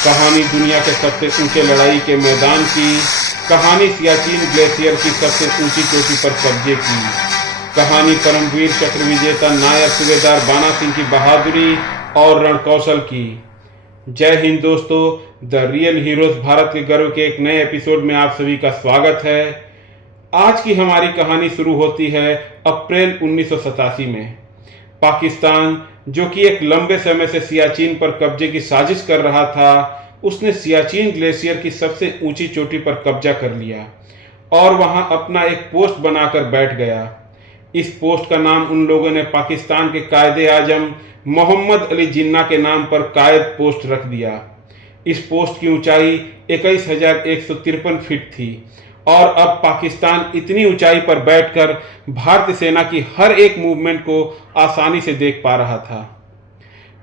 कहानी दुनिया के सबसे ऊंचे लड़ाई के मैदान की, कहानी सियाचिन ग्लेशियर की सबसे ऊंची चोटी पर कब्जे की, कहानी परमवीर चक्र विजेता नायब सूबेदार बाना सिंह की बहादुरी और रणकौशल की। जय हिंद दोस्तों, द रियल हीरोज भारत के गर्व के एक नए एपिसोड में आप सभी का स्वागत है। आज की हमारी कहानी शुरू होती है अप्रैल 1987 में। पाकिस्तान, जो कि एक लंबे समय से सियाचिन पर कब्जे की साजिश कर रहा था, उसने सियाचिन ग्लेशियर की सबसे ऊंची चोटी पर कब्जा कर लिया और वहां अपना एक पोस्ट बनाकर बैठ गया। इस पोस्ट का नाम उन लोगों ने पाकिस्तान के कायदे आजम मोहम्मद अली जिन्ना के नाम पर कायद पोस्ट रख दिया। इस पोस्ट की ऊंचाई 21,153 फीट थी और अब पाकिस्तान इतनी ऊंचाई पर बैठकर भारतीय सेना की हर एक मूवमेंट को आसानी से देख पा रहा था।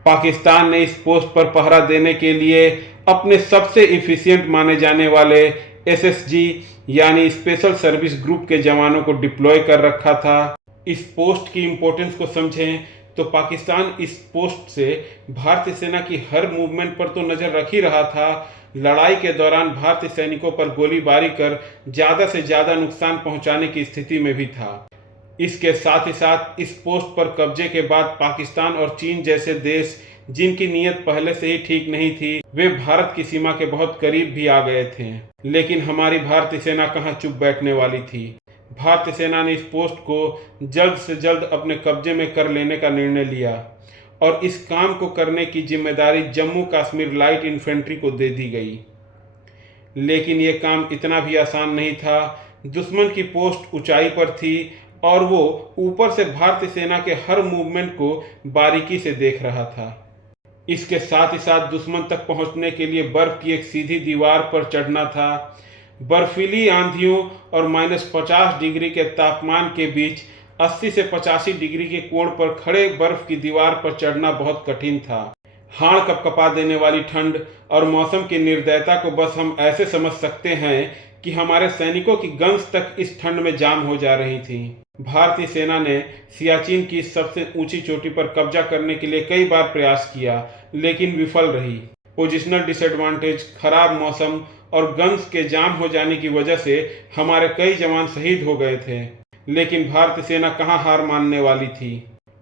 पाकिस्तान ने इस पोस्ट पर पहरा देने के लिए अपने सबसे इफिशिएंट माने जाने वाले एसएसजी यानी स्पेशल सर्विस ग्रुप के जवानों को डिप्लॉय कर रखा था। इस पोस्ट की इंपॉर्टेंस को समझें तो पाकिस्तान इस पोस्ट से भारतीय सेना की हर मूवमेंट पर तो नजर रख ही रहा था, लड़ाई के दौरान भारतीय सैनिकों पर गोलीबारी कर ज्यादा से ज्यादा नुकसान पहुंचाने की स्थिति में भी था। इसके साथ ही साथ इस पोस्ट पर कब्जे के बाद पाकिस्तान और चीन जैसे देश, जिनकी नीयत पहले से ही ठीक नहीं थी, वे भारत की सीमा के बहुत करीब भी आ गए थे। लेकिन हमारी भारतीय सेना कहां चुप बैठने वाली थी। भारतीय सेना ने इस पोस्ट को जल्द से जल्द अपने कब्जे में कर लेने का निर्णय लिया और इस काम को करने की जिम्मेदारी जम्मू कश्मीर लाइट इन्फेंट्री को दे दी गई। लेकिन यह काम इतना भी आसान नहीं था। दुश्मन की पोस्ट ऊंचाई पर थी और वो ऊपर से भारतीय सेना के हर मूवमेंट को बारीकी से देख रहा था। इसके साथ ही साथ दुश्मन तक पहुंचने के लिए बर्फ की एक सीधी दीवार पर चढ़ना था। बर्फीली आंधियों और -50 डिग्री के तापमान के बीच 80 से 85 डिग्री के कोण पर खड़े बर्फ की दीवार पर चढ़ना बहुत कठिन था। हाड़ कपकपा देने वाली ठंड और मौसम की निर्दयता को बस हम ऐसे समझ सकते हैं कि हमारे सैनिकों की गन्स तक इस ठंड में जाम हो जा रही थी। भारतीय सेना ने सियाचिन की सबसे ऊंची चोटी पर कब्जा करने के लिए कई बार प्रयास किया, लेकिन विफल रही। पोजिशनल डिसएडवांटेज, खराब मौसम और गन्स के जाम हो जाने की वजह से हमारे कई जवान शहीद हो गए थे। लेकिन भारतीय सेना कहां हार मानने वाली थी।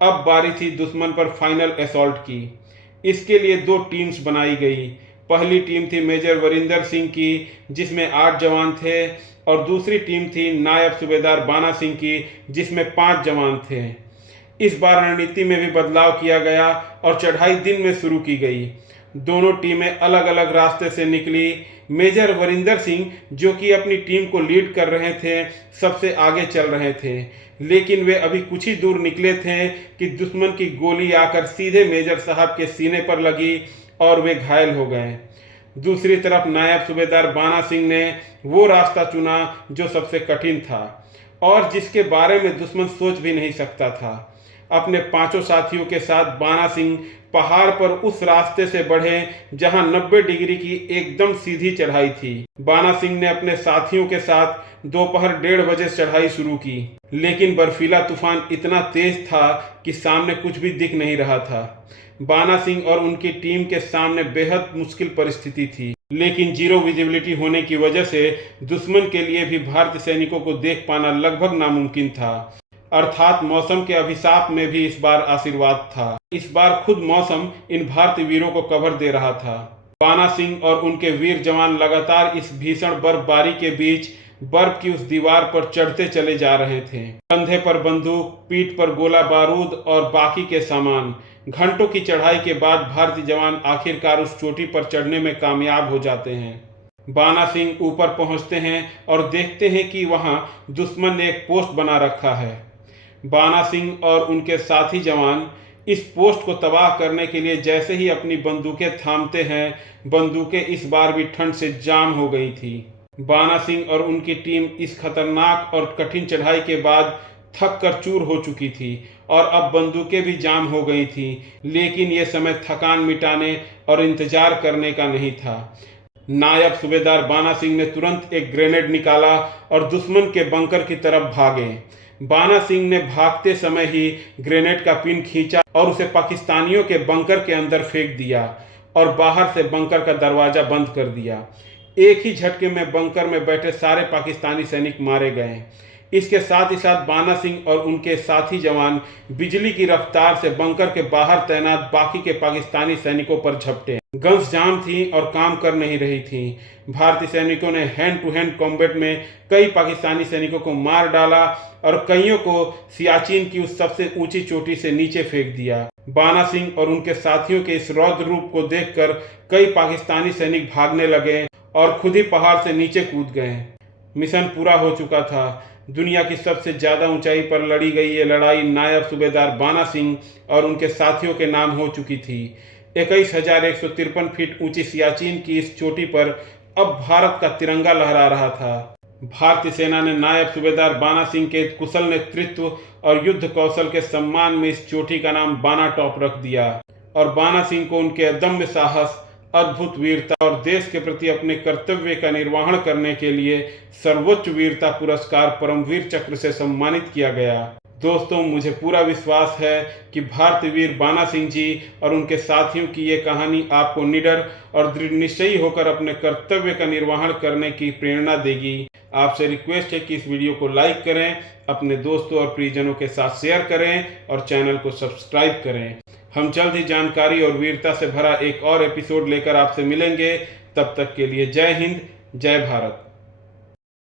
अब बारी थी दुश्मन पर फाइनल असॉल्ट की। इसके लिए 2 टीम्स बनाई गई। पहली टीम थी मेजर वरिंदर सिंह की, जिसमें 8 जवान थे, और दूसरी टीम थी नायब सूबेदार बाना सिंह की, जिसमें 5 जवान थे। इस बार रणनीति में भी बदलाव किया गया और चढ़ाई दिन में शुरू की गई। दोनों टीमें अलग अलग रास्ते से निकली। मेजर वरिंदर सिंह, जो कि अपनी टीम को लीड कर रहे थे, सबसे आगे चल रहे थे, लेकिन वे अभी कुछ ही दूर निकले थे कि दुश्मन की गोली आकर सीधे मेजर साहब के सीने पर लगी और वे घायल हो गए। दूसरी तरफ नायब सूबेदार बाना सिंह ने वो रास्ता चुना जो सबसे कठिन था और जिसके बारे में दुश्मन सोच भी नहीं सकता था। अपने 5 साथियों के साथ बाना सिंह पहाड़ पर उस रास्ते से बढ़े जहां 90 डिग्री की एकदम सीधी चढ़ाई थी। बाना सिंह ने अपने साथियों के साथ दोपहर 1:30 बजे चढ़ाई शुरू की, लेकिन बर्फीला तूफान इतना तेज था कि सामने कुछ भी दिख नहीं रहा था। बाना सिंह और उनकी टीम के सामने बेहद मुश्किल परिस्थिति थी, लेकिन जीरो विजिबिलिटी होने की वजह से दुश्मन के लिए भी भारतीय सैनिकों को देख पाना लगभग नामुमकिन था। अर्थात मौसम के अभिशाप में भी इस बार आशीर्वाद था। इस बार खुद मौसम इन भारतीय वीरों को कवर दे रहा था। बाना सिंह और उनके वीर जवान लगातार इस भीषण बर्फबारी के बीच बर्फ की उस दीवार पर चढ़ते चले जा रहे थे। कंधे पर बंदूक, पीठ पर गोला बारूद और बाकी के सामान। घंटों की चढ़ाई के बाद भारतीय जवान आखिरकार उस चोटी पर चढ़ने में कामयाब हो जाते हैं। बाना सिंह ऊपर पहुंचते हैं और देखते हैं कि वहां दुश्मन ने एक पोस्ट बना रखा है। बाना सिंह और उनके साथी जवान इस पोस्ट को तबाह करने के लिए जैसे ही अपनी बंदूकें थामते हैं, बंदूकें इस बार भी ठंड से जाम हो गई थी। बाना सिंह और उनकी टीम इस खतरनाक और कठिन चढ़ाई के बाद थक कर चूर हो चुकी थी और अब बंदूकें भी जाम हो गई थी। लेकिन यह समय थकान मिटाने और इंतजार करने का नहीं था। नायब सूबेदार बाना सिंह ने तुरंत एक ग्रेनेड निकाला और दुश्मन के बंकर की तरफ भागे। बाना सिंह ने भागते समय ही ग्रेनेड का पिन खींचा और उसे पाकिस्तानियों के बंकर के अंदर फेंक दिया। और बाहर से बंकर का दरवाजा बंद कर दिया। एक ही झटके में बंकर में बैठे सारे पाकिस्तानी सैनिक मारे गए। इसके साथ ही साथ बाना सिंह और उनके साथी जवान बिजली की रफ्तार से बंकर के बाहर तैनात बाकी के पाकिस्तानी सैनिकों पर झपटे। गन्स जाम थी और काम कर नहीं रही थी। भारतीय सैनिकों ने हैंड टू हैंड कॉम्बैट में कई पाकिस्तानी सैनिकों को मार डाला और कईयों को सियाचिन की उस सबसे ऊंची चोटी से नीचे फेंक दिया। बाना सिंह और उनके साथियों के इस रौद्र रूप को देखकर कई पाकिस्तानी सैनिक भागने लगे और खुद ही पहाड़ से नीचे कूद गए। मिशन पूरा हो चुका था। दुनिया की सबसे ज्यादा ऊंचाई पर लड़ी गई ये लड़ाई नायब सूबेदार बाना सिंह और उनके साथियों के नाम हो चुकी थी। 21,153 फीट ऊंची सियाचिन की इस चोटी पर अब भारत का तिरंगा लहरा रहा था। भारतीय सेना ने नायब सूबेदार बाना सिंह के कुशल नेतृत्व और युद्ध कौशल के सम्मान में इस चोटी का नाम बाना टॉप रख दिया और बाना सिंह को उनके अदम्य साहस, अद्भुत वीरता और देश के प्रति अपने कर्तव्य का निर्वहन करने के लिए सर्वोच्च वीरता पुरस्कार परमवीर चक्र से सम्मानित किया गया। दोस्तों, मुझे पूरा विश्वास है कि भारतीय वीर बाना सिंह जी और उनके साथियों की ये कहानी आपको निडर और दृढ़ निश्चयी होकर अपने कर्तव्य का निर्वहन करने की प्रेरणा देगी। आपसे रिक्वेस्ट है कि इस वीडियो को लाइक करें, अपने दोस्तों और प्रियजनों के साथ शेयर करें और चैनल को सब्सक्राइब करें। हम जल्द ही जानकारी और वीरता से भरा एक और एपिसोड लेकर आपसे मिलेंगे। तब तक के लिए जय हिंद, जय भारत।